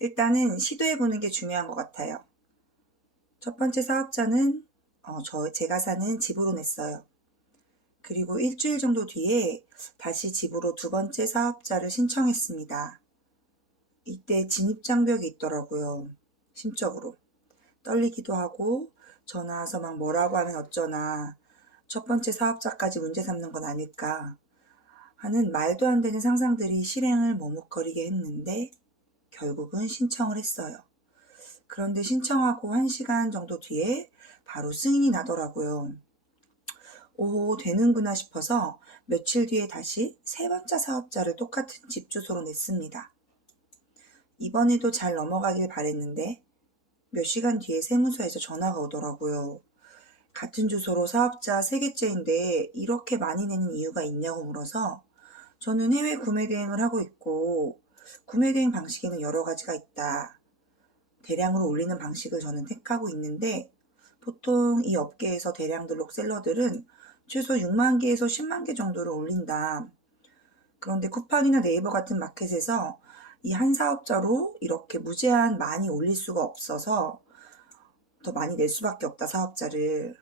일단은 시도해보는 게 중요한 것 같아요. 첫 번째 사업자는 제가 사는 집으로 냈어요. 그리고 일주일 정도 뒤에 다시 집으로 두 번째 사업자를 신청했습니다. 이때 진입장벽이 있더라고요. 심적으로. 떨리기도 하고 전화 와서 막 뭐라고 하면 어쩌나, 첫 번째 사업자까지 문제 삼는 건 아닐까 하는 말도 안 되는 상상들이 실행을 머뭇거리게 했는데 결국은 신청을 했어요. 그런데 신청하고 1시간 정도 뒤에 바로 승인이 나더라고요. 오, 되는구나 싶어서 며칠 뒤에 다시 세 번째 사업자를 똑같은 집 주소로 냈습니다. 이번에도 잘 넘어가길 바랬는데 몇 시간 뒤에 세무서에서 전화가 오더라고요. 같은 주소로 사업자 3개째인데 이렇게 많이 내는 이유가 있냐고 물어서 저는 해외 구매 대행을 하고 있고 구매 대행 방식에는 여러 가지가 있다. 대량으로 올리는 방식을 저는 택하고 있는데 보통 이 업계에서 대량 등록 셀러들은 최소 6만 개에서 10만 개 정도를 올린다. 그런데 쿠팡이나 네이버 같은 마켓에서 이 한 사업자로 이렇게 무제한 많이 올릴 수가 없어서 더 많이 낼 수밖에 없다, 사업자를.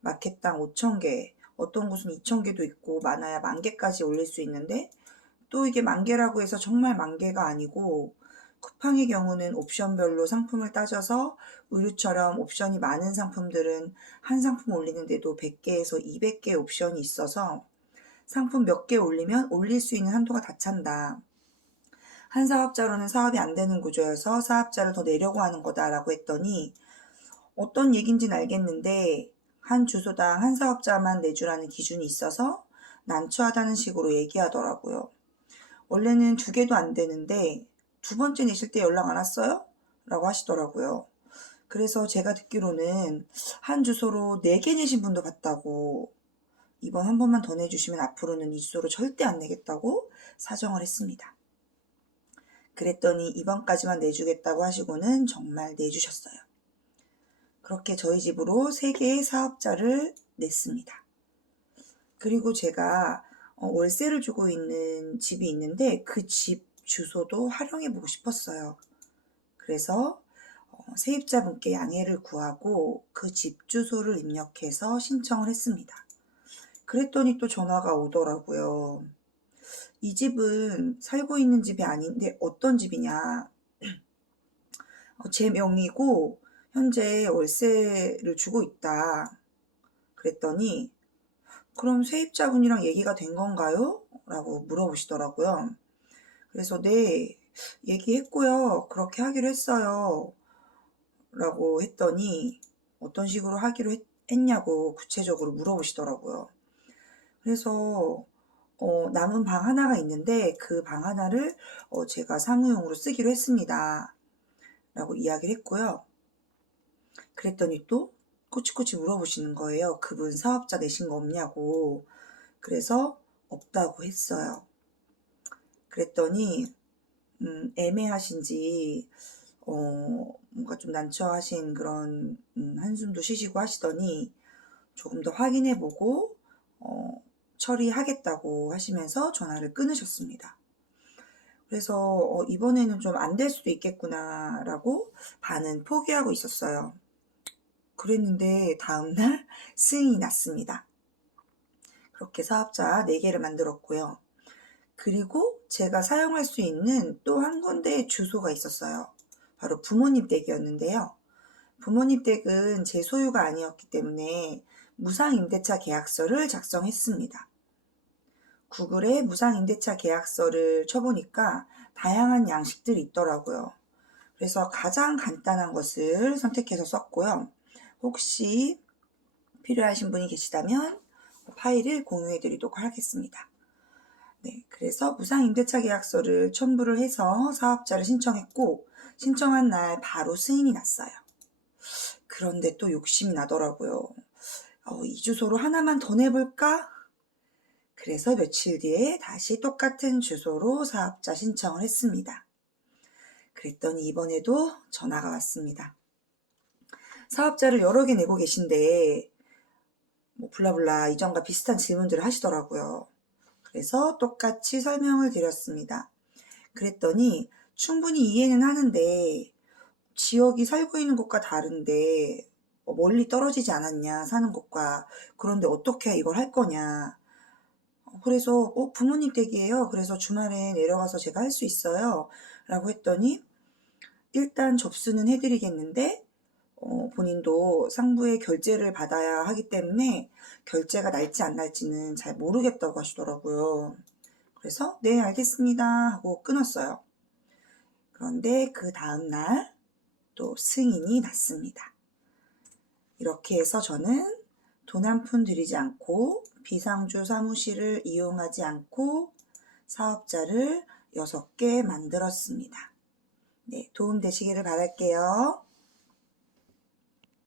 마켓당 5,000개, 어떤 곳은 2,000개도 있고 많아야 10,000개까지 올릴 수 있는데 또 이게 10,000개라고 해서 정말 10,000개가 아니고 쿠팡의 경우는 옵션별로 상품을 따져서 의류처럼 옵션이 많은 상품들은 한 상품 올리는데도 100개에서 200개의 옵션이 있어서 상품 몇 개 올리면 올릴 수 있는 한도가 다 찬다. 한 사업자로는 사업이 안 되는 구조여서 사업자를 더 내려고 하는 거다라고 했더니 어떤 얘기인지는 알겠는데 한 주소당 한 사업자만 내주라는 기준이 있어서 난처하다는 식으로 얘기하더라고요. 원래는 2개도 안 되는데 2번째 내실 때 연락 안 왔어요? 라고 하시더라고요. 그래서 제가 듣기로는 한 주소로 4개 내신 분도 봤다고, 이번 한 번만 더 내주시면 앞으로는 이 주소로 절대 안 내겠다고 사정을 했습니다. 그랬더니 이번까지만 내주겠다고 하시고는 정말 내주셨어요. 그렇게 저희 집으로 3개의 사업자를 냈습니다. 그리고 제가 월세를 주고 있는 집이 있는데 그 집 주소도 활용해보고 싶었어요. 그래서 세입자분께 양해를 구하고 그 집 주소를 입력해서 신청을 했습니다. 그랬더니 또 전화가 오더라고요. 이 집은 살고 있는 집이 아닌데 어떤 집이냐. 제 명의고 현재 월세를 주고 있다. 그랬더니 그럼 세입자분이랑 얘기가 된 건가요? 라고 물어보시더라고요. 그래서 네, 얘기했고요. 그렇게 하기로 했어요. 라고 했더니 어떤 식으로 하기로 했냐고 구체적으로 물어보시더라고요. 그래서 남은 방 하나가 있는데 그 방 하나를 제가 사무용으로 쓰기로 했습니다. 라고 이야기를 했고요. 그랬더니 또 꼬치꼬치 물어보시는 거예요. 그분 사업자 내신 거 없냐고. 그래서 없다고 했어요. 그랬더니 애매하신지 뭔가 좀 난처하신 그런 한숨도 쉬시고 하시더니 조금 더 확인해보고 처리하겠다고 하시면서 전화를 끊으셨습니다. 그래서 이번에는 좀 안 될 수도 있겠구나 라고 반은 포기하고 있었어요. 그랬는데 다음날 승인이 났습니다. 그렇게 사업자 4개를 만들었고요. 그리고 제가 사용할 수 있는 또 한 군데의 주소가 있었어요. 바로 부모님 댁이었는데요. 부모님 댁은 제 소유가 아니었기 때문에 무상임대차 계약서를 작성했습니다. 구글에 무상임대차 계약서를 쳐보니까 다양한 양식들이 있더라고요. 그래서 가장 간단한 것을 선택해서 썼고요. 혹시 필요하신 분이 계시다면 파일을 공유해 드리도록 하겠습니다. 네, 그래서 무상임대차 계약서를 첨부를 해서 사업자를 신청했고 신청한 날 바로 승인이 났어요. 그런데 또 욕심이 나더라고요. 이 주소로 하나만 더 내볼까? 그래서 며칠 뒤에 다시 똑같은 주소로 사업자 신청을 했습니다. 그랬더니 이번에도 전화가 왔습니다. 사업자를 여러 개 내고 계신데 뭐 블라블라 이전과 비슷한 질문들을 하시더라고요. 그래서 똑같이 설명을 드렸습니다. 그랬더니 충분히 이해는 하는데 지역이 살고 있는 곳과 다른데 멀리 떨어지지 않았냐, 사는 곳과. 그런데 어떻게 이걸 할 거냐. 그래서 부모님 댁이에요. 그래서 주말에 내려가서 제가 할 수 있어요. 라고 했더니 일단 접수는 해드리겠는데 본인도 상부에 결제를 받아야 하기 때문에 결제가 날지 안 날지는 잘 모르겠다고 하시더라고요. 그래서 네, 알겠습니다 하고 끊었어요. 그런데 그 다음날 또 승인이 났습니다. 이렇게 해서 저는 돈 한 푼 들이지 않고 비상주 사무실을 이용하지 않고 사업자를 6개 만들었습니다. 네, 도움 되시기를 바랄게요.